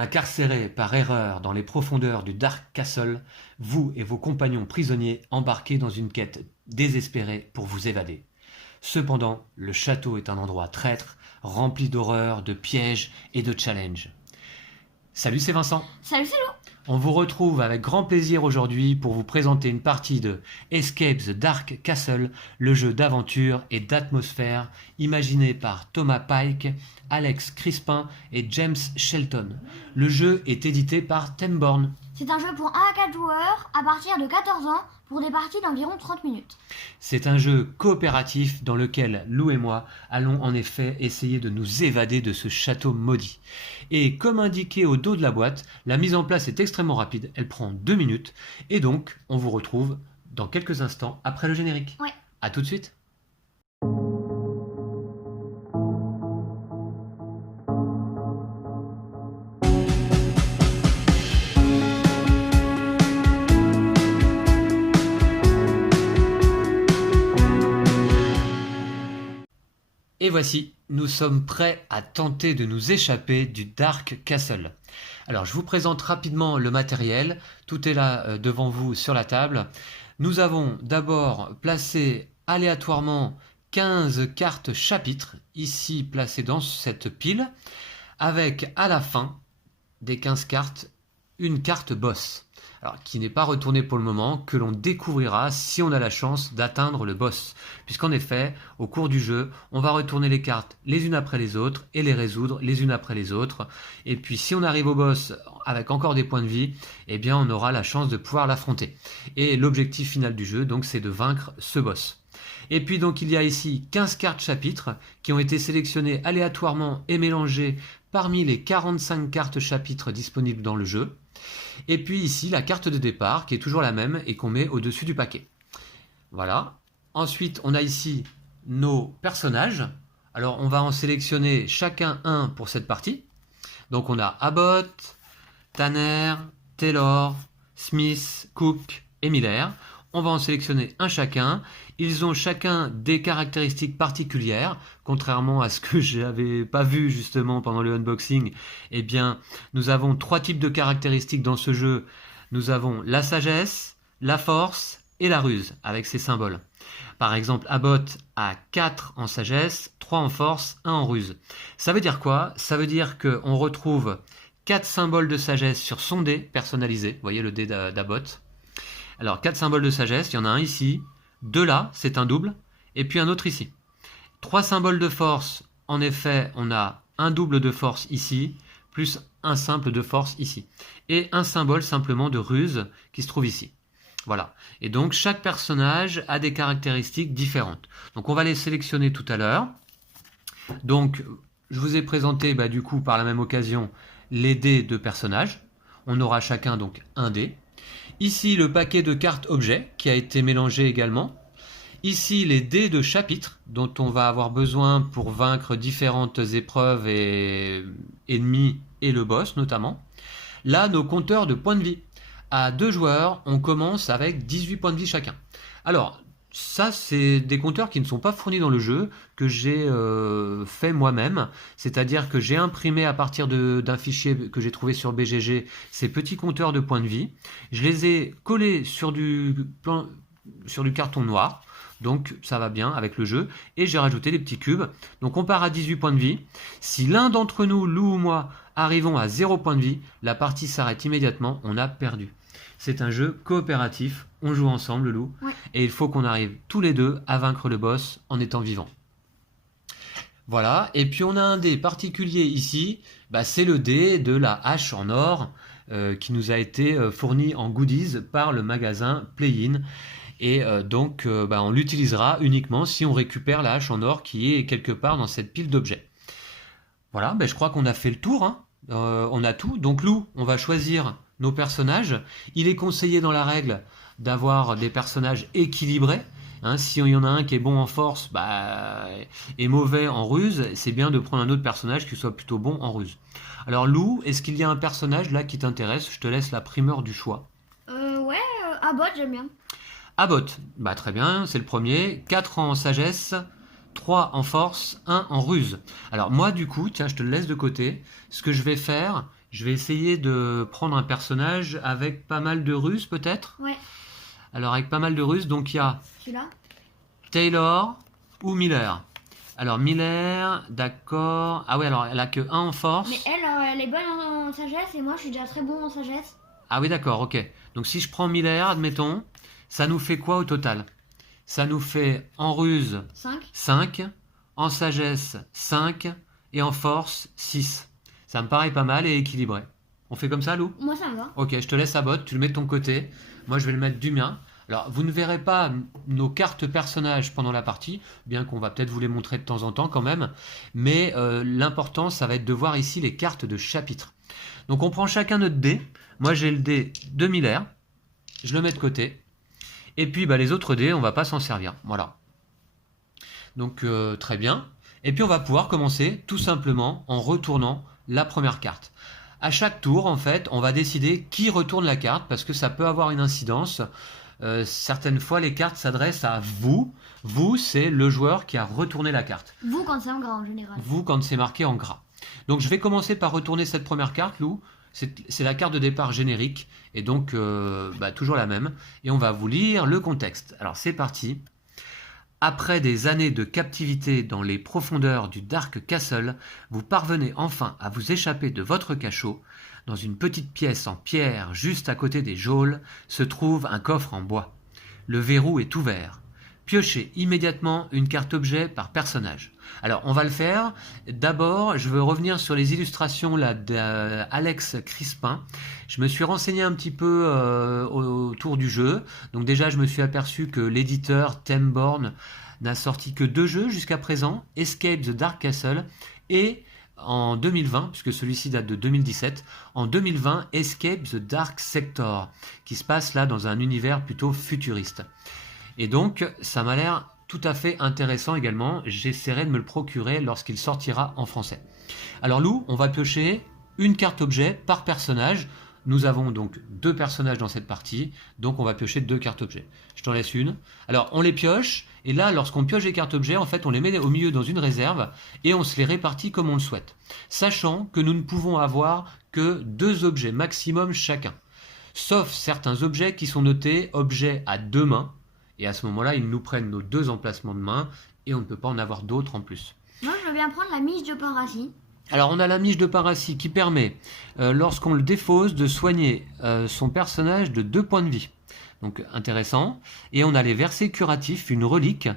Incarcérés par erreur dans les profondeurs du Dark Castle, vous et vos compagnons prisonniers embarquez dans une quête désespérée pour vous évader. Cependant, le château est un endroit traître, rempli d'horreurs, de pièges et de challenges. Salut, c'est Vincent. Salut, c'est Lou. On vous retrouve avec grand plaisir aujourd'hui pour vous présenter une partie de Escape the Dark Castle, le jeu d'aventure et d'atmosphère imaginé par Thomas Pike, Alex Crispin et James Shelton. Le jeu est édité par Temborn. C'est un jeu pour 1 à 4 joueurs à partir de 14 ans pour des parties d'environ 30 minutes. C'est un jeu coopératif dans lequel Lou et moi allons en effet essayer de nous évader de ce château maudit. Et comme indiqué au dos de la boîte, la mise en place est extrêmement rapide, elle prend 2 minutes, et donc on vous retrouve dans quelques instants après le générique. Ouais. A tout de suite. Et voici, nous sommes prêts à tenter de nous échapper du Dark Castle. Alors je vous présente rapidement le matériel, tout est là devant vous sur la table. Nous avons d'abord placé aléatoirement 15 cartes chapitres, ici placées dans cette pile, avec à la fin des 15 cartes, une carte boss. Alors, qui n'est pas retournée pour le moment, que l'on découvrira si on a la chance d'atteindre le boss. Puisqu'en effet, au cours du jeu, on va retourner les cartes les unes après les autres et les résoudre les unes après les autres. Et puis si on arrive au boss avec encore des points de vie, eh bien on aura la chance de pouvoir l'affronter. Et l'objectif final du jeu, donc, c'est de vaincre ce boss. Et puis donc il y a ici 15 cartes chapitres qui ont été sélectionnées aléatoirement et mélangées parmi les 45 cartes chapitres disponibles dans le jeu. Et puis ici la carte de départ qui est toujours la même et qu'on met au-dessus du paquet. Voilà. Ensuite on a ici nos personnages. Alors on va en sélectionner chacun un pour cette partie. Donc on a Abbott, Tanner, Taylor, Smith, Cook et Miller. On va en sélectionner un chacun. Ils ont chacun des caractéristiques particulières, contrairement à ce que je n'avais pas vu justement pendant le unboxing. Eh bien, nous avons 3 types de caractéristiques dans ce jeu. Nous avons la sagesse, la force et la ruse, avec ces symboles. Par exemple, Abbott a 4 en sagesse, 3 en force, 1 en ruse. Ça veut dire quoi? Ça veut dire qu'on retrouve 4 symboles de sagesse sur son dé personnalisé. Vous voyez le dé d'Abbott. Alors, 4 symboles de sagesse, il y en a un ici, 2 là, c'est un double, et puis un autre ici. 3 symboles de force, en effet, on a un double de force ici, plus un simple de force ici. Et un symbole simplement de ruse qui se trouve ici. Voilà. Et donc, chaque personnage a des caractéristiques différentes. Donc, on va les sélectionner tout à l'heure. Donc, je vous ai présenté, du coup, par la même occasion, les dés de personnages. On aura chacun donc un dé. Ici, le paquet de cartes objets qui a été mélangé également. Ici, les dés de chapitres dont on va avoir besoin pour vaincre différentes épreuves et ennemis et le boss notamment. Là, nos compteurs de points de vie. À 2 joueurs, on commence avec 18 points de vie chacun. Alors, ça, c'est des compteurs qui ne sont pas fournis dans le jeu, que j'ai fait moi-même. C'est-à-dire que j'ai imprimé à partir d'un fichier que j'ai trouvé sur BGG ces petits compteurs de points de vie. Je les ai collés sur du carton noir. Donc ça va bien avec le jeu. Et j'ai rajouté des petits cubes. Donc on part à 18 points de vie. Si l'un d'entre nous, Lou ou moi, arrivons à 0 points de vie, la partie s'arrête immédiatement. On a perdu. C'est un jeu coopératif, on joue ensemble, Lou, Ouais. et il faut qu'on arrive tous les deux à vaincre le boss en étant vivants. Voilà, et puis on a un dé particulier ici, c'est le dé de la hache en or qui nous a été fourni en goodies par le magasin Play-in. Et donc on l'utilisera uniquement si on récupère la hache en or qui est quelque part dans cette pile d'objets. Voilà, je crois qu'on a fait le tour, hein. On a tout. Donc Lou, on va choisir nos personnages. Il est conseillé dans la règle d'avoir des personnages équilibrés. Hein, si il y en a un qui est bon en force et mauvais en ruse, c'est bien de prendre un autre personnage qui soit plutôt bon en ruse. Alors Lou, est-ce qu'il y a un personnage là qui t'intéresse? Je te laisse la primeur du choix. Abbott, j'aime bien. Abbott, très bien, c'est le premier. 4 en sagesse, 3 en force, 1 en ruse. Alors moi du coup, tiens, je te le laisse de côté. Ce que je vais faire, Je vais essayer de prendre un personnage avec pas mal de ruses peut-être. Ouais, Alors avec pas mal de ruses, donc il y a celui-là. Taylor ou Miller. Alors Miller, d'accord. Ah ouais, alors elle a que 1 en force. Mais elle est bonne en sagesse et moi je suis déjà très bon en sagesse. Ah oui, d'accord, ok. Donc si je prends Miller, admettons, ça nous fait quoi au total? Ça nous fait en ruse 5. 5, en sagesse 5 et en force 6. Ça me paraît pas mal et équilibré. On fait comme ça, Lou? Moi ça me va. Ok, je te laisse à botte, tu le mets de ton côté. Moi, je vais le mettre du mien. Alors, vous ne verrez pas nos cartes personnages pendant la partie, bien qu'on va peut-être vous les montrer de temps en temps quand même. Mais l'important, ça va être de voir ici les cartes de chapitre. Donc, on prend chacun notre dé. Moi, j'ai le dé de Miller. Je le mets de côté. Et puis, les autres dés, on va pas s'en servir. Voilà. Donc, très bien. Et puis, on va pouvoir commencer tout simplement en retournant la première carte. À chaque tour, en fait, on va décider qui retourne la carte parce que ça peut avoir une incidence. Certaines fois, les cartes s'adressent à vous. Vous, c'est le joueur qui a retourné la carte. Vous quand c'est en gras en général. Vous, quand c'est marqué en gras. Donc, je vais commencer par retourner cette première carte, Lou. C'est la carte de départ générique et donc toujours la même. Et on va vous lire le contexte. Alors, c'est parti. Après des années de captivité dans les profondeurs du Dark Castle, vous parvenez enfin à vous échapper de votre cachot. Dans une petite pièce en pierre juste à côté des geôles se trouve un coffre en bois. Le verrou est ouvert. Piochez immédiatement une carte objet par personnage. Alors on va le faire. D'abord, je veux revenir sur les illustrations là d'Alex Crispin. Je me suis renseigné un petit peu autour du jeu. Donc déjà, je me suis aperçu que l'éditeur Themborn n'a sorti que 2 jeux jusqu'à présent, Escape the Dark Castle et en 2020, puisque celui-ci date de 2017, en 2020, Escape the Dark Sector, qui se passe là dans un univers plutôt futuriste. Et donc, ça m'a l'air tout à fait intéressant également. J'essaierai de me le procurer lorsqu'il sortira en français. Alors Lou, on va piocher une carte objet par personnage. Nous avons donc 2 personnages dans cette partie, donc on va piocher 2 cartes objets. Je t'en laisse une. Alors on les pioche, et là lorsqu'on pioche les cartes objets, en fait on les met au milieu dans une réserve, et on se les répartit comme on le souhaite. Sachant que nous ne pouvons avoir que 2 objets maximum chacun. Sauf certains objets qui sont notés objets à 2 mains, et à ce moment-là, ils nous prennent nos 2 emplacements de main et on ne peut pas en avoir d'autres en plus. Moi, je veux bien prendre la miche de Paracy. Alors, on a la miche de Paracy qui permet, lorsqu'on le défausse, de soigner son personnage de 2 points de vie. Donc, intéressant. Et on a les versets curatifs, une relique.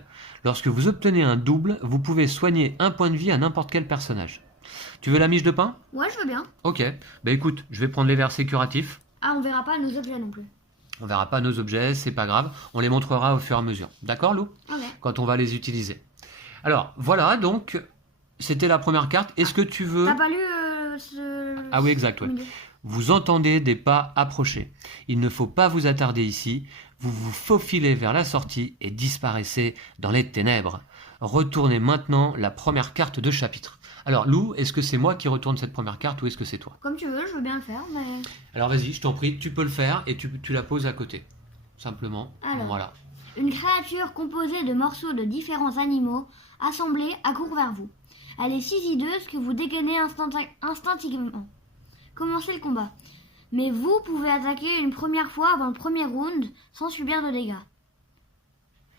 Lorsque vous obtenez un double, vous pouvez soigner 1 point de vie à n'importe quel personnage. Tu veux la miche de pain? Ouais, je veux bien. Ok. Écoute, je vais prendre les versets curatifs. Ah, on verra pas nos objets non plus. On verra pas nos objets, c'est pas grave. On les montrera au fur et à mesure. D'accord, Lou? Ok. Quand on va les utiliser. Alors, voilà, donc, c'était la première carte. Est-ce que tu veux... T'as pas lu ce... Ah oui, exact, ouais. Vous entendez des pas approcher. Il ne faut pas vous attarder ici. Vous vous faufilez vers la sortie et disparaissez dans les ténèbres. Retournez maintenant la première carte de chapitre. Alors, Lou, est-ce que c'est moi qui retourne cette première carte ou est-ce que c'est toi? Comme tu veux, je veux bien le faire, mais... Alors, vas-y, je t'en prie, tu peux le faire et tu la poses à côté. Simplement. Alors. Voilà. Une créature composée de morceaux de différents animaux assemblés accourt vers vous. Elle est si hideuse que vous dégainez instinctivement. Commencez le combat. Mais vous pouvez attaquer une première fois avant le premier round sans subir de dégâts.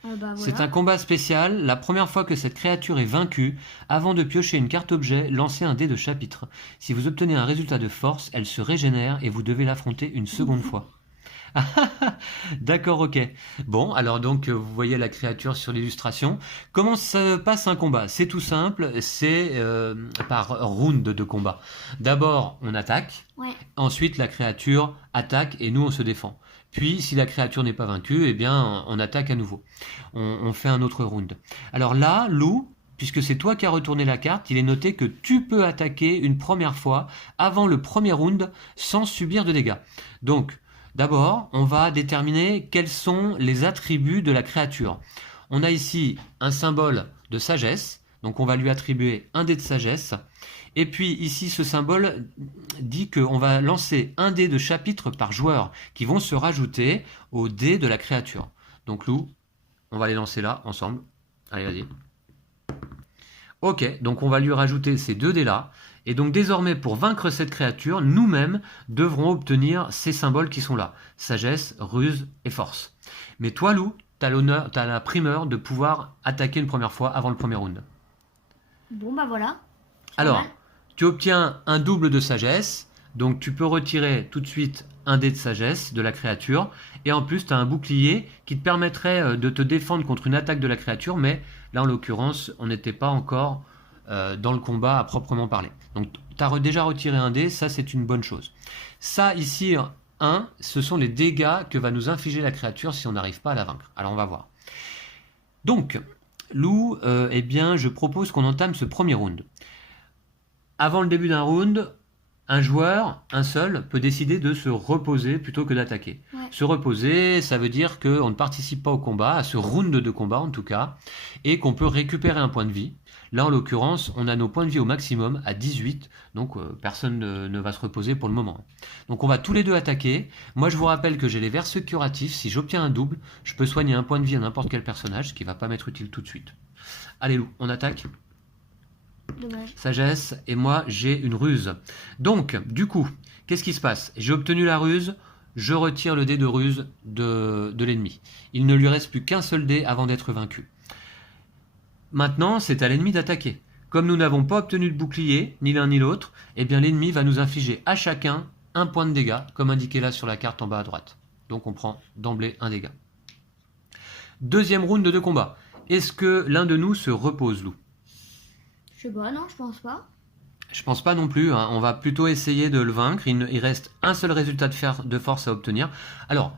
Voilà. C'est un combat spécial. La première fois que cette créature est vaincue, avant de piocher une carte objet, lancez un dé de chapitre. Si vous obtenez un résultat de force, elle se régénère et vous devez l'affronter une seconde fois. D'accord, ok. Bon, alors donc vous voyez la créature sur l'illustration. Comment se passe un combat? C'est tout simple, c'est par round de combat. D'abord, on attaque. Ouais. Ensuite, la créature attaque et nous, on se défend. Puis, si la créature n'est pas vaincue, eh bien, on attaque à nouveau. On fait un autre round. Alors là, Lou, puisque c'est toi qui as retourné la carte, il est noté que tu peux attaquer une première fois avant le premier round sans subir de dégâts. Donc, d'abord, on va déterminer quels sont les attributs de la créature. On a ici un symbole de sagesse, donc on va lui attribuer un dé de sagesse. Et puis ici, ce symbole dit qu'on va lancer un dé de chapitre par joueur qui vont se rajouter au dé de la créature. Donc Lou, on va les lancer là, ensemble. Allez, vas-y. Ok, donc on va lui rajouter ces 2 dés là. Et donc désormais, pour vaincre cette créature, nous-mêmes devrons obtenir ces symboles qui sont là. Sagesse, ruse et force. Mais toi, Lou, t'as la primeur de pouvoir attaquer une première fois avant le premier round. Bon, bah voilà. C'est pas Alors, mal. tu obtiens un double de sagesse, donc tu peux retirer tout de suite un dé de sagesse de la créature, et en plus tu as un bouclier qui te permettrait de te défendre contre une attaque de la créature, mais là en l'occurrence on n'était pas encore dans le combat à proprement parler. Donc tu as déjà retiré un dé, ça c'est une bonne chose. Ça ici, 1, ce sont les dégâts que va nous infliger la créature si on n'arrive pas à la vaincre. Alors on va voir. Donc, Lou, eh bien je propose qu'on entame ce premier round. Avant le début d'un round, un joueur, un seul, peut décider de se reposer plutôt que d'attaquer. Ouais. Se reposer, ça veut dire qu'on ne participe pas au combat, à ce round de combat en tout cas, et qu'on peut récupérer un point de vie. Là, en l'occurrence, on a nos points de vie au maximum, à 18, donc personne ne va se reposer pour le moment. Donc on va tous les deux attaquer. Moi, je vous rappelle que j'ai les verses curatifs. Si j'obtiens un double, je peux soigner un point de vie à n'importe quel personnage, ce qui ne va pas m'être utile tout de suite. Allez, Lou, on attaque. Dommage. Sagesse, et moi j'ai une ruse. Donc, du coup, qu'est-ce qui se passe? J'ai obtenu la ruse, je retire le dé de ruse de l'ennemi. Il ne lui reste plus qu'un seul dé avant d'être vaincu. Maintenant, c'est à l'ennemi d'attaquer. Comme nous n'avons pas obtenu de bouclier, ni l'un ni l'autre, eh bien l'ennemi va nous infliger à chacun un point de dégâts, comme indiqué là sur la carte en bas à droite. Donc on prend d'emblée un dégât. Deuxième round de combat. Est-ce que l'un de nous se repose, Lou? Je sais pas, non, je pense pas. Je pense pas non plus, hein. On va plutôt essayer de le vaincre. Il reste un seul résultat de force à obtenir. Alors,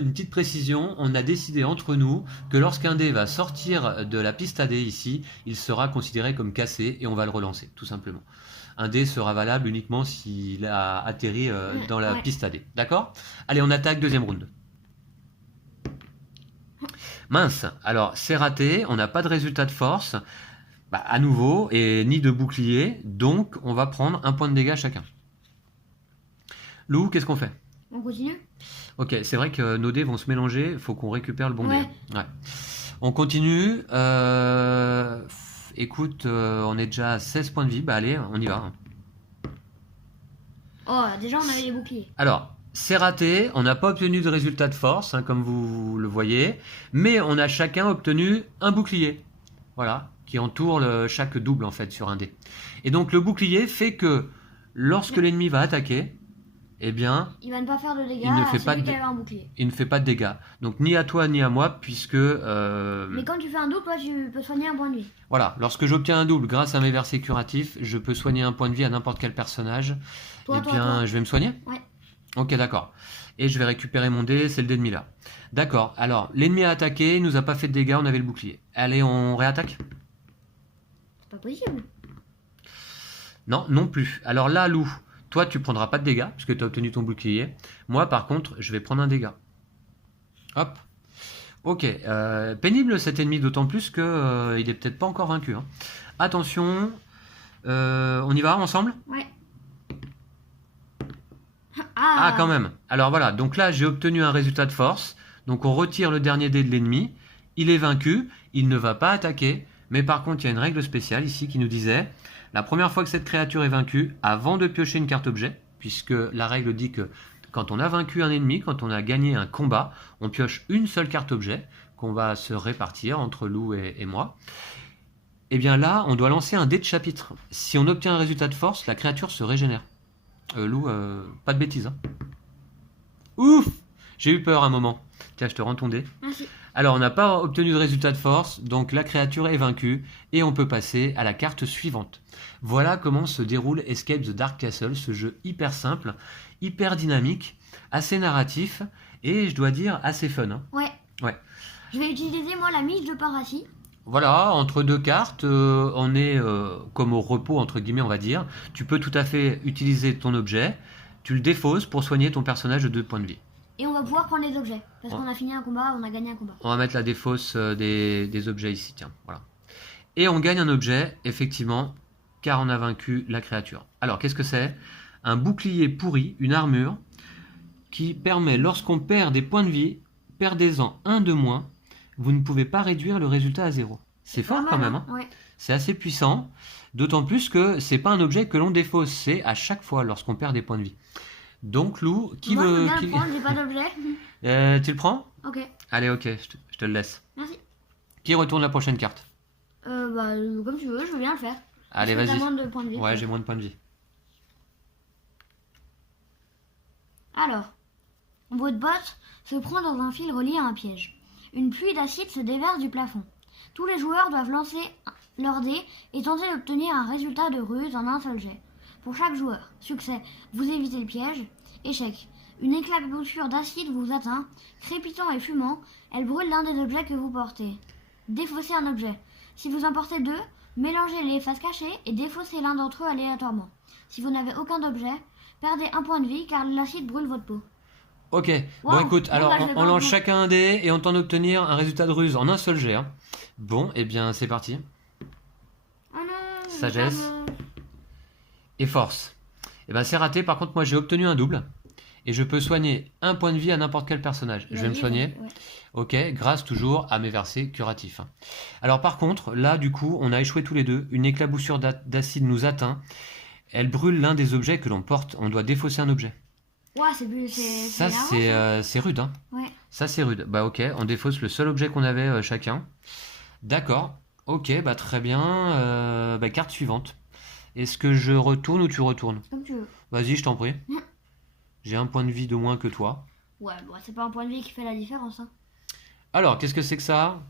une petite précision, on a décidé entre nous que lorsqu'un dé va sortir de la piste à dés ici, il sera considéré comme cassé et on va le relancer, tout simplement. Un dé sera valable uniquement s'il a atterri dans la piste à dés. D'accord? Allez, on attaque, deuxième round. Mince, alors c'est raté, on n'a pas de résultat de force. À nouveau, et ni de bouclier, donc on va prendre un point de dégâts chacun. Lou, qu'est-ce qu'on fait? On continue? Ok, c'est vrai que nos dés vont se mélanger, il faut qu'on récupère le bon Ouais. dé. Ouais. On continue. Écoute, on est déjà à 16 points de vie, bah allez, on y va. Oh, déjà on avait les boucliers. Alors, c'est raté, on n'a pas obtenu de résultat de force, hein, comme vous le voyez, mais on a chacun obtenu un bouclier. Voilà, qui entoure chaque double en fait sur un dé. Et donc le bouclier fait que lorsque l'ennemi va attaquer, eh bien, Il va ne pas faire de dégâts Il ne à fait pas celui de- qui avait un bouclier. il ne fait pas de dégâts. Donc ni à toi ni à moi, puisque Mais quand tu fais un double, toi tu peux soigner un point de vie. voilà, lorsque j'obtiens un double grâce à mes versets curatifs, je peux soigner un point de vie à n'importe quel personnage. Toi, Eh bien, toi. je vais me soigner? Ouais. Ok, d'accord. Et je vais récupérer mon dé, c'est le dé d'ennemi là. D'accord, alors l'ennemi a attaqué, il nous a pas fait de dégâts, on avait le bouclier. Allez, on réattaque? C'est pas possible. Non, non plus. Alors là, Lou, toi, tu prendras pas de dégâts, puisque tu as obtenu ton bouclier. Moi, par contre, je vais prendre un dégât. Hop. Ok. Pénible cet ennemi, d'autant plus que il est peut-être pas encore vaincu, hein. Attention. On y va ensemble? Ouais. Ah, quand même. Alors voilà, donc là, j'ai obtenu un résultat de force. Donc on retire le dernier dé de l'ennemi. Il est vaincu, il ne va pas attaquer. Mais par contre, il y a une règle spéciale ici qui nous disait: la première fois que cette créature est vaincue, avant de piocher une carte objet, puisque la règle dit que quand on a vaincu un ennemi, quand on a gagné un combat, on pioche une seule carte objet qu'on va se répartir entre Lou et moi. Et bien là, on doit lancer un dé de chapitre. Si on obtient un résultat de force, la créature se régénère. Lou, pas de bêtises, hein. Ouf! J'ai eu peur un moment. Tiens, je te rends ton dé. Merci. Alors, on n'a pas obtenu de résultat de force, donc la créature est vaincue, et on peut passer à la carte suivante. Voilà comment se déroule Escape the Dark Castle, ce jeu hyper simple, hyper dynamique, assez narratif, et je dois dire assez fun, hein. Ouais. Ouais. Je vais utiliser moi la miche de Paracy. Voilà, entre deux cartes, on est comme au repos, entre guillemets, on va dire. Tu peux tout à fait utiliser ton objet, tu le défausses pour soigner ton personnage de 2 points de vie. Et on va pouvoir prendre les objets. Parce Ouais. qu'on a fini un combat, on a gagné un combat. On va mettre la défausse des objets ici, tiens, voilà. Et on gagne un objet, effectivement, car on a vaincu la créature. Alors, qu'est-ce que c'est? Un bouclier pourri, une armure, qui permet, lorsqu'on perd des points de vie, perdez-en un de moins, vous ne pouvez pas réduire le résultat à 0. C'est fort Pas quand mal, même, hein. Ouais. C'est assez puissant, d'autant plus que c'est pas un objet que l'on défausse, c'est à chaque fois lorsqu'on perd des points de vie. Donc Lou, qui Moi, je veux veut... bien le prendre, j'ai pas d'objet. Tu le prends? Ok, Allez, ok, je te le laisse. merci. Qui retourne la prochaine carte? Comme tu veux, je veux bien le faire. Allez, Parce que vas-y. t'as moins de points de vie. Ouais, j'ai moins de points de vie. Alors, votre botte se prend dans un fil relié à un piège. Une pluie d'acide se déverse du plafond. Tous les joueurs doivent lancer leur dé et tenter d'obtenir un résultat de ruse en un seul jet. Pour chaque joueur, succès, vous évitez le piège. Échec, une éclaboussure d'acide vous atteint. Crépitant et fumant, elle brûle l'un des objets que vous portez. Défaussez un objet. Si vous en portez deux, mélangez les faces cachées et défaussez l'un d'entre eux aléatoirement. Si vous n'avez aucun objet, perdez un point de vie car l'acide brûle votre peau. Ok, bon Wow. écoute, Bon, alors bah, je vais on voir lance un peu. chacun un dé et on tente d'obtenir un résultat de ruse en un seul jet, hein. Bon, et bien c'est parti. Oh non, Sagesse. je vais Et force. Et ben c'est raté, par contre moi j'ai obtenu un double. Et je peux soigner un point de vie à n'importe quel personnage. Je vais me soigner. Ouais. Ok, grâce toujours à mes versets curatifs. Alors par contre, là du coup, on a échoué tous les deux. Une éclaboussure d'acide nous atteint. Elle brûle l'un des objets que l'on porte. On doit défausser un objet. Ouais, c'est Ça c'est rude, hein. Ouais. Ça c'est rude. Bah ok, on défausse le seul objet qu'on avait chacun. D'accord. Ok, bah très bien. Carte suivante. Est-ce que je retourne ou tu retournes? Comme tu veux. Vas-y, je t'en prie. Mm. J'ai un point de vie de moins que toi. Ouais, bon, c'est pas un point de vie qui fait la différence. Hein. Alors, qu'est-ce que c'est que ça?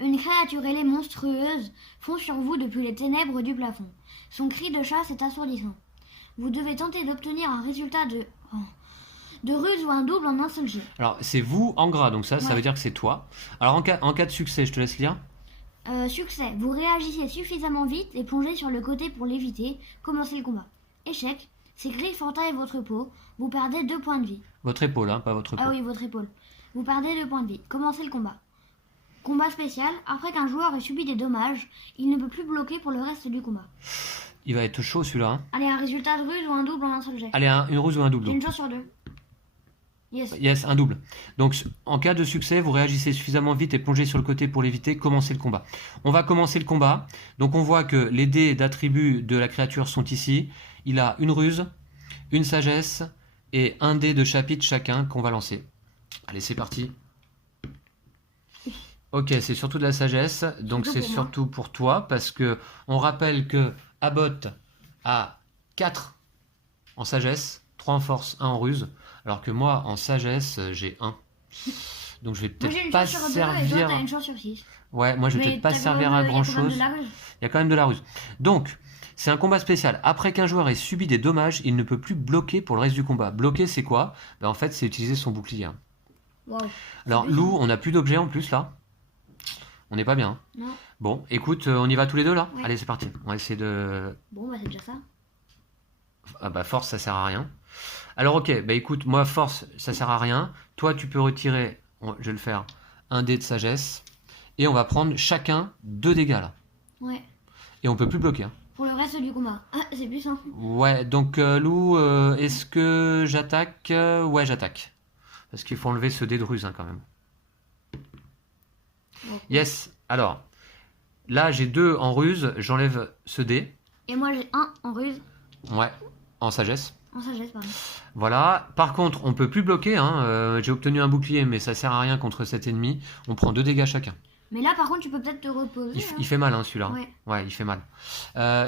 Une créature ailée monstrueuse fond sur vous depuis les ténèbres du plafond. Son cri de chasse est assourdissant. Vous devez tenter d'obtenir un résultat de ruse ou un double en un seul jet. Alors, c'est vous en gras, donc ça Ouais. veut dire que c'est toi. Alors, en cas de succès, je te laisse lire. Succès, vous réagissez suffisamment vite et plongez sur le côté pour l'éviter. Commencez le combat. Échec, ces griffes entaillent votre peau. Vous perdez 2 points de vie. Votre épaule, hein, pas votre Ah peau. oui, votre épaule. Vous perdez 2 points de vie. Commencez le combat. Combat spécial, après qu'un joueur ait subi des dommages, il ne peut plus bloquer pour le reste du combat. Il va être chaud celui-là, hein. Allez, un résultat de ruse ou un double en un seul jet. Allez, une ruse ou un double. J'ai une chance sur 2. Yes. Yes, un double. Donc, en cas de succès, vous réagissez suffisamment vite et plongez sur le côté pour l'éviter. Commencez le combat. On va commencer le combat. Donc, on voit que les dés d'attribut de la créature sont ici. Il a une ruse, une sagesse et un dé de chapitre chacun qu'on va lancer. Allez, c'est parti. Ok, c'est surtout de la sagesse. Donc, c'est Surtout pour moi. surtout pour toi parce que on rappelle que Abbott a 4 en sagesse, 3 en force, 1 en ruse. Alors que moi, en sagesse, j'ai 1. Donc je vais Moi peut-être j'ai une pas chance sur 2 et toi servir. t'as une chance sur 6. Ouais, moi je vais peut-être pas servir à grand chose. Il y a quand même de la ruse. Donc, c'est un combat spécial. Après qu'un joueur ait subi des dommages, il ne peut plus bloquer pour le reste du combat. Bloquer, c'est quoi? En fait, c'est utiliser son bouclier. Wow. Alors, bien, Lou, on n'a plus d'objets en plus là. On n'est pas bien. Non. Bon, écoute, on y va tous les deux là? Ouais. Allez, c'est parti. On va essayer de. Bon, bah c'est déjà ça. Ah bah, force, ça sert à rien. Alors, ok, bah écoute, moi, force, ça sert à rien. Toi, tu peux retirer, je vais le faire, un dé de sagesse. Et on va prendre chacun 2 dégâts là. Ouais. Et on peut plus bloquer, hein. Pour le reste du combat. Ah, c'est puissant. Ouais, donc Lou, est-ce que j'attaque? Ouais, j'attaque. Parce qu'il faut enlever ce dé de ruse, hein, quand même. Bon. Yes, alors, là j'ai 2 en ruse, j'enlève ce dé. Et moi j'ai 1 en ruse. Ouais, en sagesse. En sagesse, pardon. Voilà, par contre, on peut plus bloquer, hein. J'ai obtenu un bouclier, mais ça sert à rien contre cet ennemi. On prend 2 dégâts chacun. Mais là par contre tu peux peut-être te reposer. Il fait mal, hein, celui-là. Ouais. Ouais, il fait mal.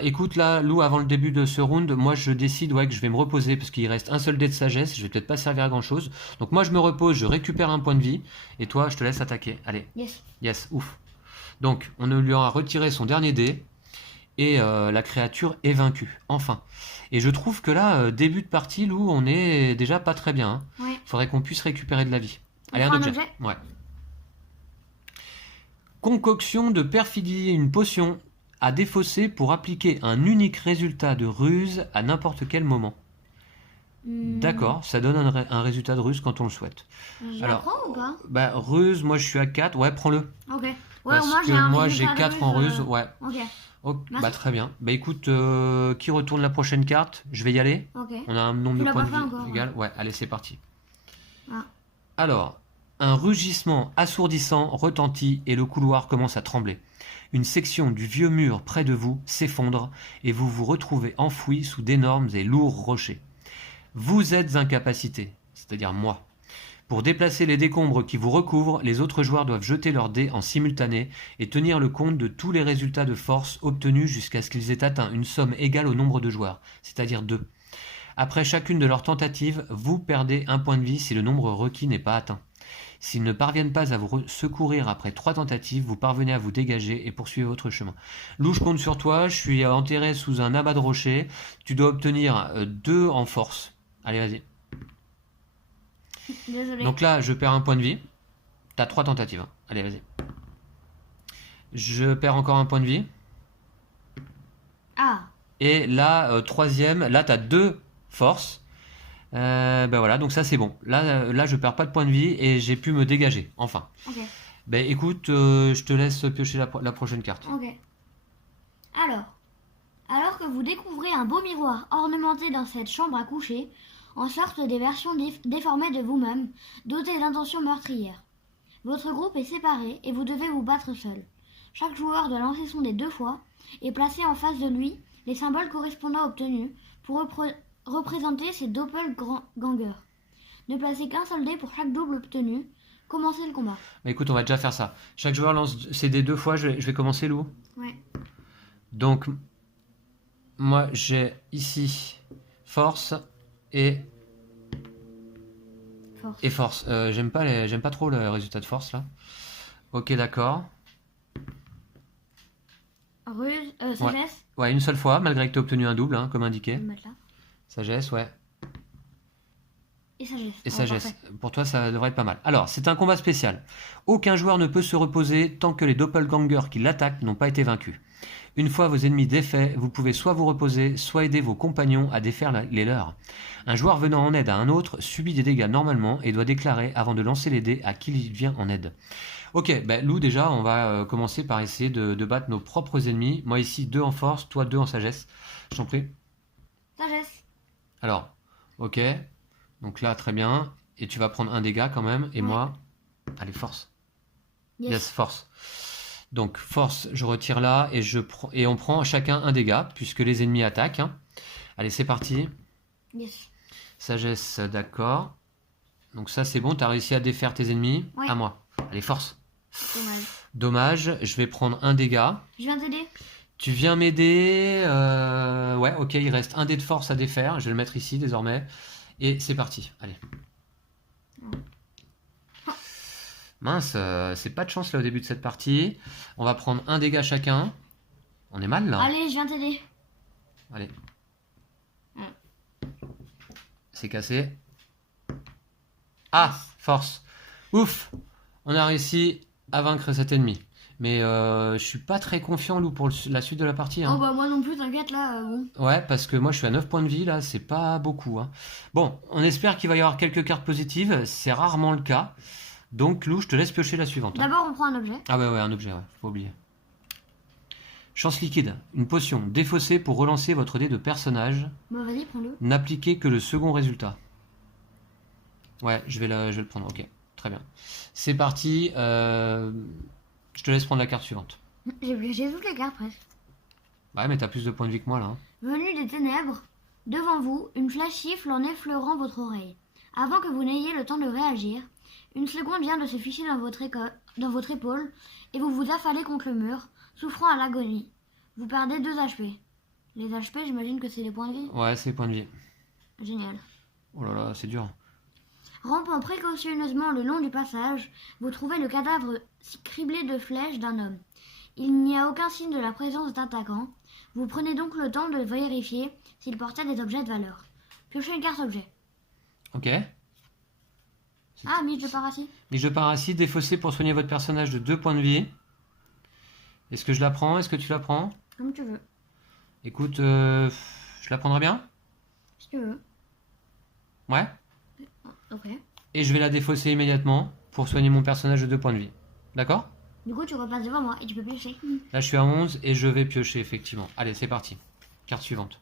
Écoute, là, Lou, avant le début de ce round, moi je décide que je vais me reposer parce qu'il reste un seul dé de sagesse. Je vais peut-être pas servir à grand chose. Donc moi je me repose, je récupère un point de vie. Et toi, je te laisse attaquer. Allez, Yes. yes, ouf. Donc on lui a retiré son dernier dé. Et la créature est vaincue. Enfin. Et je trouve que là, début de partie, Lou, on est déjà pas très bien, hein. Ouais. Faudrait qu'on puisse récupérer de la vie. On Allez, prend un un objet. objet Ouais. Concoction de perfidie, une potion à défausser pour appliquer un unique résultat de ruse à n'importe quel moment. D'accord, ça donne un résultat de ruse quand on le souhaite. Je Alors, la prends ou pas? Bah, ruse, moi je suis à 4. Ouais, prends-le. Ok. Ouais, Parce moi que j'ai un moi j'ai résultat de 4 en ruse. euh, Ouais. Ok. Oh, Merci. bah, très bien. Bah, écoute, qui retourne la prochaine carte? Je vais y aller. Ok. On a un nombre Tu de l'as points pas de fait vie encore, égal. Ouais, allez, c'est parti. Ah. Alors, Un rugissement assourdissant retentit et le couloir commence à trembler. Une section du vieux mur près de vous s'effondre et vous vous retrouvez enfoui sous d'énormes et lourds rochers. Vous êtes incapacité, c'est-à-dire moi. Pour déplacer les décombres qui vous recouvrent, les autres joueurs doivent jeter leurs dés en simultané et tenir le compte de tous les résultats de force obtenus jusqu'à ce qu'ils aient atteint une somme égale au nombre de joueurs, c'est-à-dire 2. Après chacune de leurs tentatives, vous perdez un point de vie si le nombre requis n'est pas atteint. S'ils ne parviennent pas à vous secourir après 3 tentatives, vous parvenez à vous dégager et poursuivre votre chemin. Lou, je compte sur toi, je suis enterré sous un amas de rochers. Tu dois obtenir 2 en force. Allez, vas-y. Désolé. Donc là, je perds un point de vie. T'as 3 tentatives. Hein. Allez, vas-y. Je perds encore un point de vie. Ah, Et là, troisième, là, t'as 2 forces. Ben voilà, donc ça c'est bon. Là, je perds pas de point de vie et j'ai pu me dégager, enfin. ok, Ben écoute, je te laisse piocher la prochaine carte. ok. Alors que vous découvrez un beau miroir ornementé dans cette chambre à coucher, en sorte des versions déformées de vous-même, dotées d'intentions meurtrières. Votre groupe est séparé et vous devez vous battre seul. Chaque joueur doit lancer son dé 2 fois et placer en face de lui les symboles correspondants obtenus pour représenter ces doppelgangers. Ne placez qu'un seul dé pour chaque double obtenu. Commencez le combat. Ben écoute, on va déjà faire ça. Chaque joueur lance ses dés 2 fois, je vais commencer, Lou. Ouais. Donc, moi j'ai ici force et Force. force. J'aime pas trop le résultat de force là. Ok, d'accord. Ruse, sagesse. Ouais, une seule fois, malgré que tu aies obtenu un double, hein, comme Je indiqué. vais le mettre là. Sagesse, ouais. Et sagesse. Et Oh, sagesse. parfait. Pour toi, ça devrait être pas mal. Alors, c'est un combat spécial. Aucun joueur ne peut se reposer tant que les doppelgangers qui l'attaquent n'ont pas été vaincus. Une fois vos ennemis défaits, vous pouvez soit vous reposer, soit aider vos compagnons à défaire les leurs. Un joueur venant en aide à un autre subit des dégâts normalement et doit déclarer avant de lancer les dés à qui il vient en aide. Ok, ben Lou, déjà, on va commencer par essayer de battre nos propres ennemis. Moi ici, 2 en force, toi 2 en sagesse. Je t'en prie. Sagesse. Alors, ok. Donc là, très bien. Et tu vas prendre un dégât quand même. Et Ouais. moi, allez, force. Yes. Yes, force. Donc, force, je retire là. Et on prend chacun un dégât, puisque les ennemis attaquent. Hein. Allez, c'est parti. Yes. Sagesse, d'accord. Donc ça, c'est bon. Tu as réussi à défaire tes ennemis. Ouais. À moi. Allez, force. Dommage. Dommage. Je vais prendre un dégât. Je viens t'aider. Tu viens m'aider. Ouais, ok. Il reste un dé de force à défaire. Je vais le mettre ici désormais. Et c'est parti. Allez. Mince, c'est pas de chance là au début de cette partie. On va prendre un dégât chacun. On est mal là. Allez, je viens t'aider. Allez. Mm. C'est cassé. Ah, force. Ouf. On a réussi à vaincre cet ennemi. Mais je suis pas très confiant, Lou, pour la suite de la partie. Hein. Oh bah moi non plus, t'inquiète là, bon. Ouais, parce que moi je suis à 9 points de vie là, c'est pas beaucoup. Hein. Bon, on espère qu'il va y avoir quelques cartes positives, c'est rarement le cas. Donc Lou, je te laisse piocher la suivante. Hein. D'abord on prend un objet. Ah ouais, un objet, ouais, faut pas oublier. Chance liquide, une potion défaussée pour relancer votre dé de personnage. Bah vas-y, prends-le. N'appliquez que le second résultat. Ouais, je vais le prendre, ok, très bien. C'est parti, je te laisse prendre la carte suivante. J'ai toutes les cartes presque. Ouais, mais t'as plus de points de vie que moi là. Hein. Venu des ténèbres, devant vous, une flèche siffle en effleurant votre oreille. Avant que vous n'ayez le temps de réagir, une seconde vient de se ficher dans votre épaule et vous vous affalez contre le mur, souffrant à l'agonie. Vous perdez 2 HP. Les HP, j'imagine que c'est les points de vie. Ouais, c'est les points de vie. Génial. Oh là là, c'est dur. Rampant précautionneusement le long du passage, vous trouvez le cadavre criblé de flèches d'un homme. Il n'y a aucun signe de la présence d'attaquant. Vous prenez donc le temps de vérifier s'il portait des objets de valeur. Piochez une carte objet. Ok. Ah, Mitch de Paracy. Liche de Paracy, défaussé pour soigner votre personnage de 2 points de vie. Est-ce que je la prends? Est-ce que tu la prends? Comme tu veux. Écoute, je la prendrai bien? Si tu veux. Ouais. Ok. Et je vais la défausser immédiatement pour soigner mon personnage de 2 points de vie. D'accord? Du coup, tu repasses devant moi et tu peux piocher. Là, je suis à 11 et je vais piocher, effectivement. Allez, c'est parti. Carte suivante.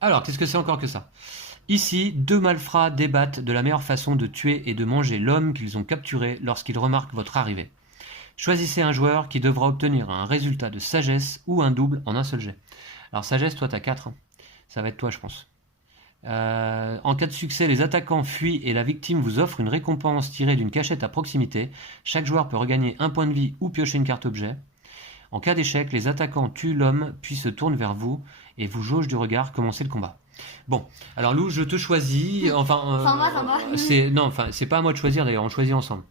Alors, qu'est-ce que c'est encore que ça? Ici, deux malfrats débattent de la meilleure façon de tuer et de manger l'homme qu'ils ont capturé lorsqu'ils remarquent votre arrivée. Choisissez un joueur qui devra obtenir un résultat de sagesse ou un double en un seul jet. Alors sagesse, toi t'as 4, hein. Ça va être toi je pense. En cas de succès, les attaquants fuient et la victime vous offre une récompense tirée d'une cachette à proximité. Chaque joueur peut regagner un point de vie ou piocher une carte objet. En cas d'échec, les attaquants tuent l'homme puis se tournent vers vous et vous jaugent du regard. Commencez le combat. Bon, alors Lou, je te choisis. Enfin, Ça va. c'est pas à moi de choisir d'ailleurs, on choisit ensemble.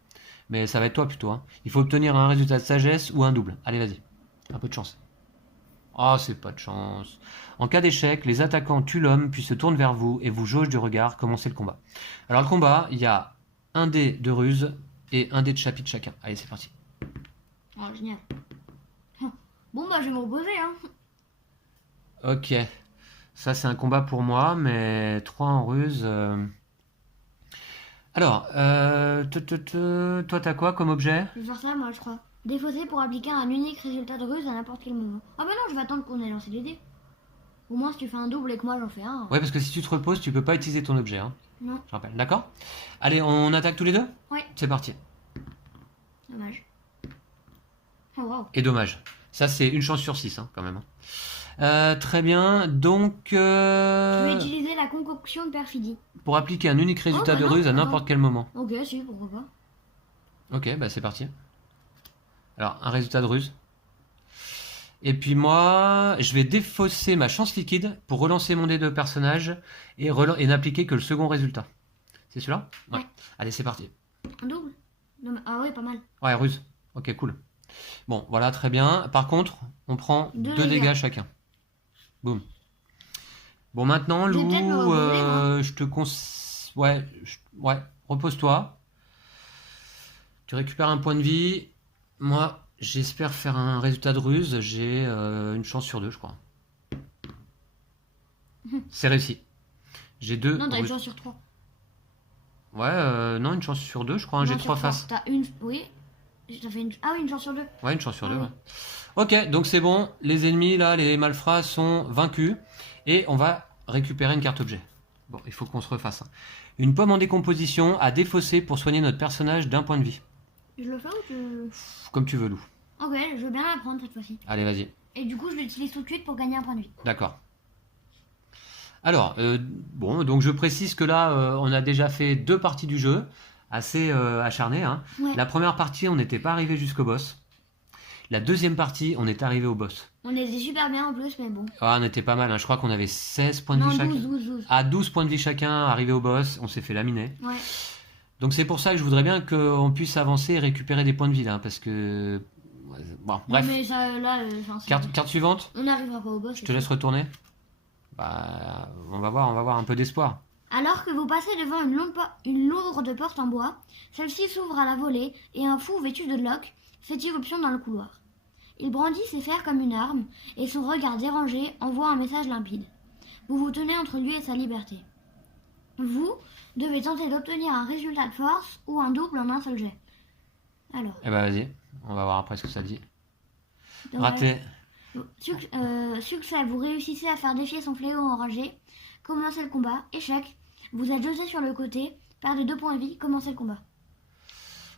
Mais ça va être toi plutôt, hein. Il faut obtenir un résultat de sagesse ou un double. Allez, vas-y. Un peu de chance. Ah, c'est pas de chance. En cas d'échec, les attaquants tuent l'homme, puis se tournent vers vous et vous jaugent du regard. Commencez le combat. Alors, le combat, il y a un dé de ruse et un dé de chapitre chacun. Allez, c'est parti. Oh, génial. Bon, bah, je vais me reposer, hein. Ok. Ça, c'est un combat pour moi, mais 3 en ruse. Alors, toi, t'as quoi comme objet? Je vais faire ça, moi, je crois. Défausser pour appliquer un unique résultat de ruse à n'importe quel moment. Ah, bah non, je vais attendre qu'on ait lancé les dés. Au moins, si tu fais un double et que moi j'en fais un. Ouais, parce que si tu te reposes, tu peux pas utiliser ton objet, hein. Non. Je rappelle. D'accord? Allez, on attaque tous les deux? Ouais. C'est parti. Dommage. Oh, wow. Et dommage. Ça, c'est une chance sur 6, hein, quand même. Très bien. Donc, Je vais utiliser la concoction de perfidie. pour appliquer un unique résultat bah de non, ruse à non. n'importe quel moment. Ok, si, pourquoi pas. Ok, bah c'est parti. Alors, un résultat de ruse. Et puis moi, je vais défausser ma chance liquide pour relancer mon dé de personnage et n'appliquer que le second résultat. C'est celui-là? Ouais. Allez, c'est parti. Un double? Ah ouais, pas mal. Ouais, ruse. Ok, cool. Bon, voilà, très bien. Par contre, on prend Deux 2 dégâts dégâts. chacun. Boum. Bon, maintenant, Je vais Lou, peut-être me reposer, moi. je te ouais, repose-toi. Tu récupères un point de vie. Moi, j'espère faire un résultat de ruse. J'ai une chance sur 2, je crois. C'est réussi. J'ai 2. Non, t'as une chance sur 3. Ouais, non, une chance sur 2, je crois. Hein, j'ai 3 faces. T'as une. Oui. T'as fait une. Ah oui, une chance sur 2. Ouais, une chance sur 2, Ah oui. ouais. Ok, donc c'est bon. Les ennemis, là, les malfrats sont vaincus. Et on va récupérer une carte objet. Bon, il faut qu'on se refasse. Une pomme en décomposition à défausser pour soigner notre personnage d'un point de vie. Je le fais ou tu. Comme tu veux, Lou. Ok, je veux bien la prendre cette fois-ci. Allez, vas-y. Et du coup, je l'utilise tout de suite pour gagner un point de vie. D'accord. Alors, bon, donc je précise que là, on a déjà fait 2 parties du jeu, assez acharnées, hein. Ouais. La première partie, on n'était pas arrivé jusqu'au boss. La deuxième partie, on est arrivé au boss. On était super bien en plus, mais bon. Ah, on était pas mal, hein. Je crois qu'on avait 16 points de Non, vie chacun. 12. À 12 points de vie chacun, arrivé au boss, on s'est fait laminer. Ouais. Donc c'est pour ça que je voudrais bien qu'on puisse avancer et récupérer des points de vie là, parce que... Bon, bref. Non, mais ça, là, Carte suivante, on n'arrivera pas au boss. je te laisse retourner. Bah, on va voir un peu d'espoir. Alors que vous passez devant une lourde porte en bois, celle-ci s'ouvre à la volée et un fou vêtu de loques fait irruption dans le couloir. Il brandit ses fers comme une arme et son regard dérangé envoie un message limpide. Vous vous tenez entre lui et sa liberté. Vous devez tenter d'obtenir un résultat de force ou un double en un seul jet. Alors, Eh bah vas-y, on va voir après ce que ça dit. dommage. Raté. Succès, vous réussissez à faire défier son fléau enragé. Commencez le combat. Échec, vous êtes jeté sur le côté. Perdez 2 points de vie. Commencez le combat.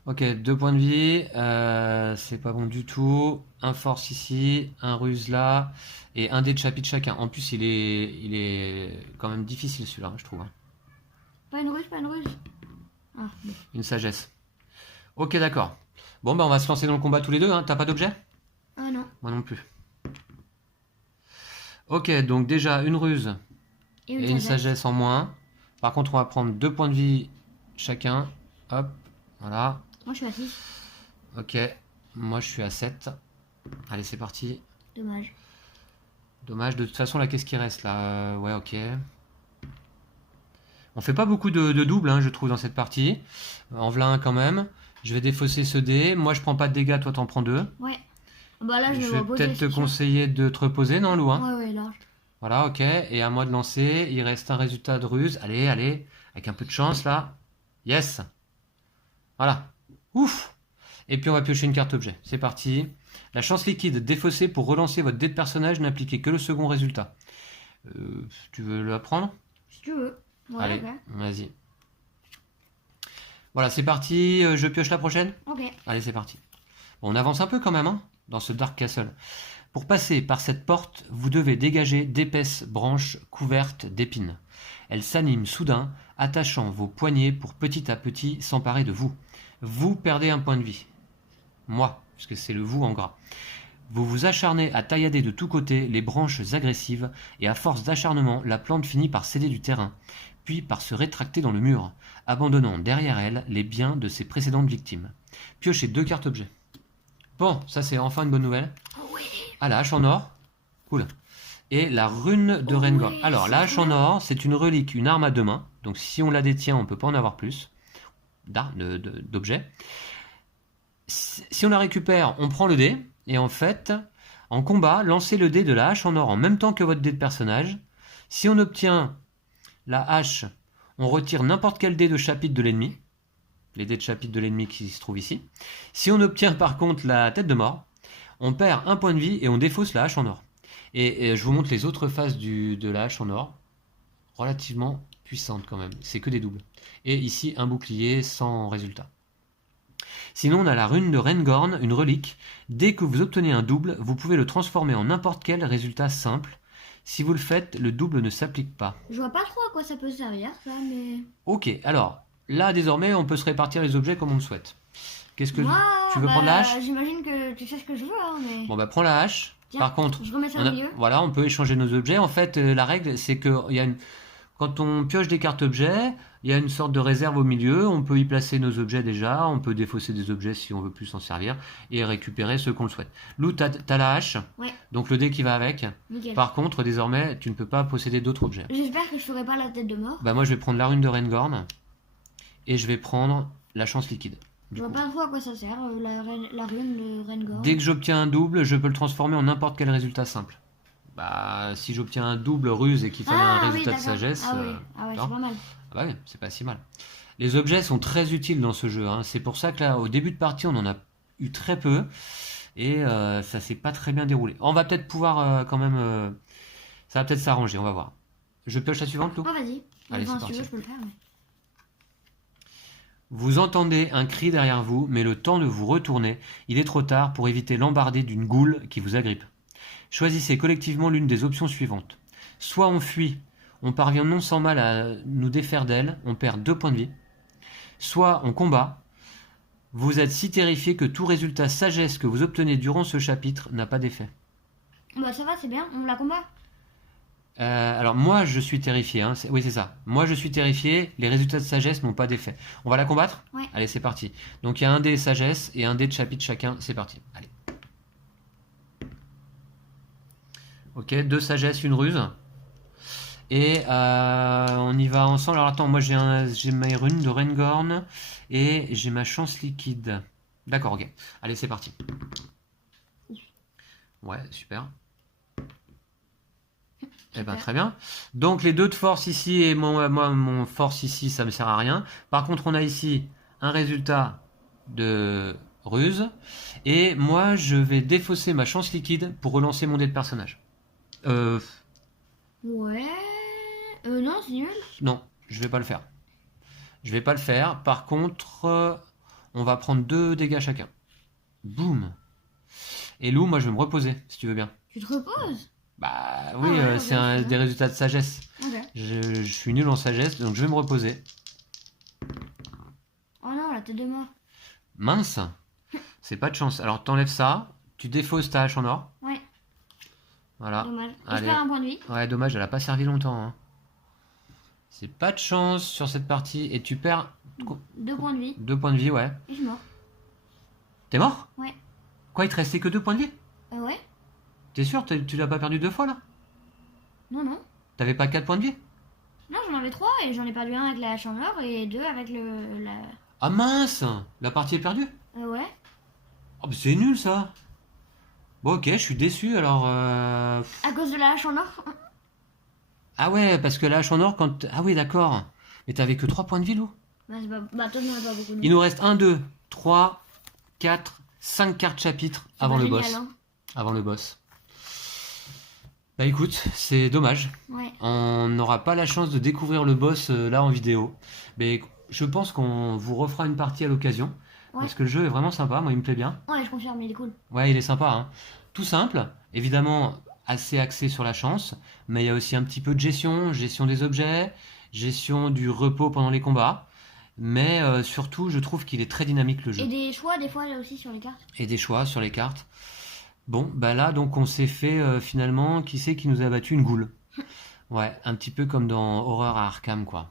Ok, 2 points de vie, c'est pas bon du tout. Un force ici, un ruse là, et un dé de chapitre chacun. En plus, il est quand même difficile celui-là, je trouve, hein. Pas une ruse. Ah, bon. Une sagesse. Ok, d'accord. Bon, bah on va se lancer dans le combat tous les deux, hein. T'as pas d'objet? Ah non. Moi non plus. Ok, donc déjà une ruse Et et une sagesse en moins. Par contre, on va prendre 2 points de vie chacun. Hop, voilà. Moi, je suis à 6. Ok, moi je suis à 7. Allez, c'est parti. Dommage. Dommage, de toute façon, là, qu'est-ce qui reste là? Ouais, ok. On fait pas beaucoup de doubles, hein, je trouve, dans cette partie. En v'là un quand même. Je vais défausser ce dé. Moi, je prends pas de dégâts, toi, t'en prends 2. Ouais. Bah là, je Je vais vais me reposer. peut-être te c'est sûr. conseiller de te reposer, non, Lou, hein? Ouais, là. Voilà, ok. Et à moi de lancer. Il reste un résultat de ruse. Allez, allez. Avec un peu de chance, là. Yes. Voilà. Ouf. Et puis, on va piocher une carte objet. C'est parti. La chance liquide défaussée pour relancer votre dé de personnage n'appliquez que le second résultat. Tu veux la prendre? Si tu veux. Ouais, Allez, ok. vas-y. Voilà, c'est parti. Je pioche la prochaine? Ok. Allez, c'est parti. Bon, on avance un peu quand même, hein, dans ce Dark Castle. Pour passer par cette porte, vous devez dégager d'épaisses branches couvertes d'épines. Elles s'animent soudain, attachant vos poignets pour petit à petit s'emparer de vous. Vous perdez un point de vie. Moi, puisque c'est le vous en gras. Vous vous acharnez à taillader de tous côtés les branches agressives, et à force d'acharnement, la plante finit par céder du terrain, puis par se rétracter dans le mur, abandonnant derrière elle les biens de ses précédentes victimes. Piochez 2 cartes objets. Bon, ça c'est enfin une bonne nouvelle. Oui. Ah, la hache en or. Cool. Et la rune de Rengor. Oui, Alors, c'est la hache trop en bien. or, c'est une relique, une arme à 2 mains. Donc, si on la détient, on peut pas en avoir plus d'objets. Si on la récupère, on prend le dé. Et en fait, en combat, lancez le dé de la hache en or en même temps que votre dé de personnage. Si on obtient la hache, on retire n'importe quel dé de chapitre de l'ennemi. Les dés de chapitre de l'ennemi qui se trouvent ici. Si on obtient par contre la tête de mort, on perd un point de vie et on défausse la hache en or. Et je vous montre les autres phases de la hache en or. Relativement puissante quand même. C'est que des doubles. Et ici, un bouclier sans résultat. Sinon, on a la rune de Rengorn, une relique. Dès que vous obtenez un double, vous pouvez le transformer en n'importe quel résultat simple. Si vous le faites, le double ne s'applique pas. Je vois pas trop à quoi ça peut servir, ça, mais... Ok, alors, là, désormais, on peut se répartir les objets comme on le souhaite. Qu'est-ce que Moi, tu veux prendre la hache? J'imagine que tu sais ce que je veux, hein, mais... Bon, bah, prends la hache. Tiens, Par contre, je remets ça on au milieu. voilà, on peut échanger nos objets. En fait, la règle, c'est que quand on pioche des cartes objets, il y a une sorte de réserve au milieu. On peut y placer nos objets déjà. On peut défausser des objets si on veut plus s'en servir et récupérer ceux qu'on le souhaite. Lou, t'as la hache, Ouais, donc le dé qui va avec. nickel. Par contre, désormais, tu ne peux pas posséder d'autres objets. J'espère que je ferai pas la tête de mort. Bah, moi, je vais prendre la rune de Rengorn et je vais prendre la chance liquide. Je Du vois coup. pas trop à quoi ça sert, la rune de Rengor. Dès que j'obtiens un double, je peux le transformer en n'importe quel résultat simple. Bah, si j'obtiens un double ruse et qu'il fallait un résultat de d'accord. sagesse, Ah oui, c'est non. pas mal. Ah bah oui, c'est pas si mal. Les objets sont très utiles dans ce jeu, hein. C'est pour ça que là, au début de partie, on en a eu très peu et ça s'est pas très bien déroulé. On va peut-être pouvoir quand même, ça va peut-être s'arranger, on va voir. Je pioche la suivante, Lou? Oh, vas-y. Allez, Enfin, c'est si tu parti. veux, je peux le faire. Mais... Vous entendez un cri derrière vous, mais le temps de vous retourner, il est trop tard pour éviter l'embardée d'une goule qui vous agrippe. Choisissez collectivement l'une des options suivantes. Soit on fuit, on parvient non sans mal à nous défaire d'elle, on perd 2 points de vie. Soit on combat, vous êtes si terrifié que tout résultat sagesse que vous obtenez durant ce chapitre n'a pas d'effet. Bah, ça va, c'est bien, on la combat. Alors moi je suis terrifié, hein. Oui c'est ça. Moi je suis terrifié, les résultats de sagesse n'ont pas d'effet. On va la combattre? Ouais. Allez c'est parti. Donc il y a un dé sagesse et un dé de chapitre chacun, c'est parti. Allez. Ok, 2 sagesse, une ruse. Et on y va ensemble. Alors attends, moi j'ai mes runes de Rengorn et j'ai ma chance liquide. D'accord, ok. Allez c'est parti. Ouais, super. Eh ben très bien. Donc les 2 de force ici et mon force ici, ça me sert à rien. Par contre, on a ici un résultat de ruse. Et moi, je vais défausser ma chance liquide pour relancer mon dé de personnage. Ouais... non, c'est nul. Non, je vais pas le faire. Je vais pas le faire. Par contre, on va prendre 2 dégâts chacun. Boum. Et Lou, moi je vais me reposer, si tu veux bien. Tu te reposes? Bah oui, ouais, c'est ok, c'est des résultats de sagesse. Ok. Je suis nul en sagesse, donc je vais me reposer. Oh non, la tête de mort. Mince, c'est pas de chance. Alors t'enlèves ça, tu défausses ta hache en or. Ouais, Voilà. dommage. Et je Allez. perds un point de vie. Ouais, dommage, elle a pas servi longtemps, hein. C'est pas de chance sur cette partie et tu perds 2 points de vie. 2 points de vie, ouais. Et je suis mort. T'es mort? Ouais. Quoi, il te restait que 2 points de vie? Ouais? T'es sûr? Tu l'as pas perdu 2 fois là? Non, non. T'avais pas 4 points de vie? Non, j'en avais 3 et j'en ai perdu un avec la hache en or et 2 avec la... Ah mince! La partie est perdue? ouais. Oh, mais c'est nul ça! Bon, ok, je suis déçu alors. À cause de la hache en or. Ah ouais, parce que la hache en or, quand. Ah oui, d'accord. Mais t'avais que 3 points de vie, Lou? Bah, c'est pas... bah toi, j'en ai pas beaucoup. Il nous reste 1, 2, 3, 4, 5 cartes chapitres avant le boss. Hein. Avant le boss. Bah écoute, c'est dommage. Ouais. On n'aura pas la chance de découvrir le boss là en vidéo. Mais je pense qu'on vous refera une partie à l'occasion. Ouais. Parce que le jeu est vraiment sympa, moi il me plaît bien. Ouais, je confirme, il est cool. Ouais, il est sympa, hein. Tout simple, évidemment assez axé sur la chance, mais il y a aussi un petit peu de gestion des objets, gestion du repos pendant les combats. Mais surtout, je trouve qu'il est très dynamique le jeu. Et des choix, des fois, là aussi, sur les cartes. Et des choix sur les cartes. Bon, bah là, donc on s'est fait finalement, qui c'est qui nous a battu? Une goule. Ouais, un petit peu comme dans Horreur à Arkham, quoi.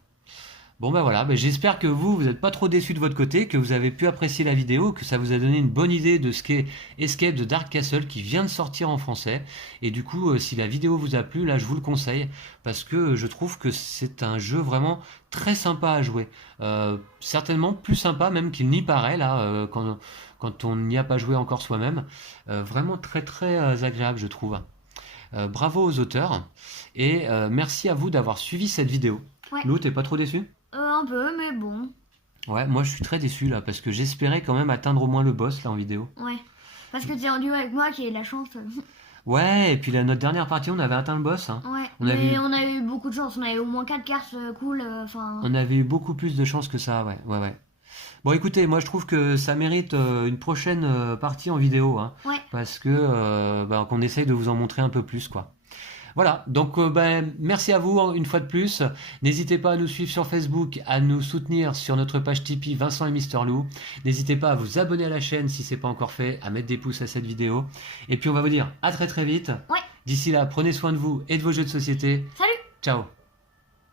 Bon, bah voilà, bah, j'espère que vous n'êtes pas trop déçus de votre côté, que vous avez pu apprécier la vidéo, que ça vous a donné une bonne idée de ce qu'est Escape de Dark Castle qui vient de sortir en français. Et du coup, si la vidéo vous a plu, là, je vous le conseille, parce que je trouve que c'est un jeu vraiment très sympa à jouer. Certainement plus sympa même qu'il n'y paraît, là, quand on n'y a pas joué encore soi-même. Vraiment très très agréable, je trouve. Bravo aux auteurs, et merci à vous d'avoir suivi cette vidéo. Ouais. Lou, t'es pas trop déçu? Un peu, mais bon. Ouais, moi je suis très déçu là, parce que j'espérais quand même atteindre au moins le boss là en vidéo. Ouais. Parce que t'es en duo avec moi qui ai de la chance. Ouais, et puis là, notre dernière partie, on avait atteint le boss, hein. Ouais. On avait Mais eu- on a eu beaucoup de chance. On a eu au moins 4 cartes cool. Enfin. On avait eu beaucoup plus de chance que ça, ouais, ouais, ouais. Bon, écoutez, moi je trouve que ça mérite une prochaine partie en vidéo, hein, Ouais. parce que qu'on essaye de vous en montrer un peu plus, quoi. Voilà, donc merci à vous une fois de plus. N'hésitez pas à nous suivre sur Facebook, à nous soutenir sur notre page Tipeee Vincent et Mister Lou. N'hésitez pas à vous abonner à la chaîne si ce n'est pas encore fait, à mettre des pouces à cette vidéo. Et puis on va vous dire à très très vite. Ouais. D'ici là, prenez soin de vous et de vos jeux de société. Salut! Ciao!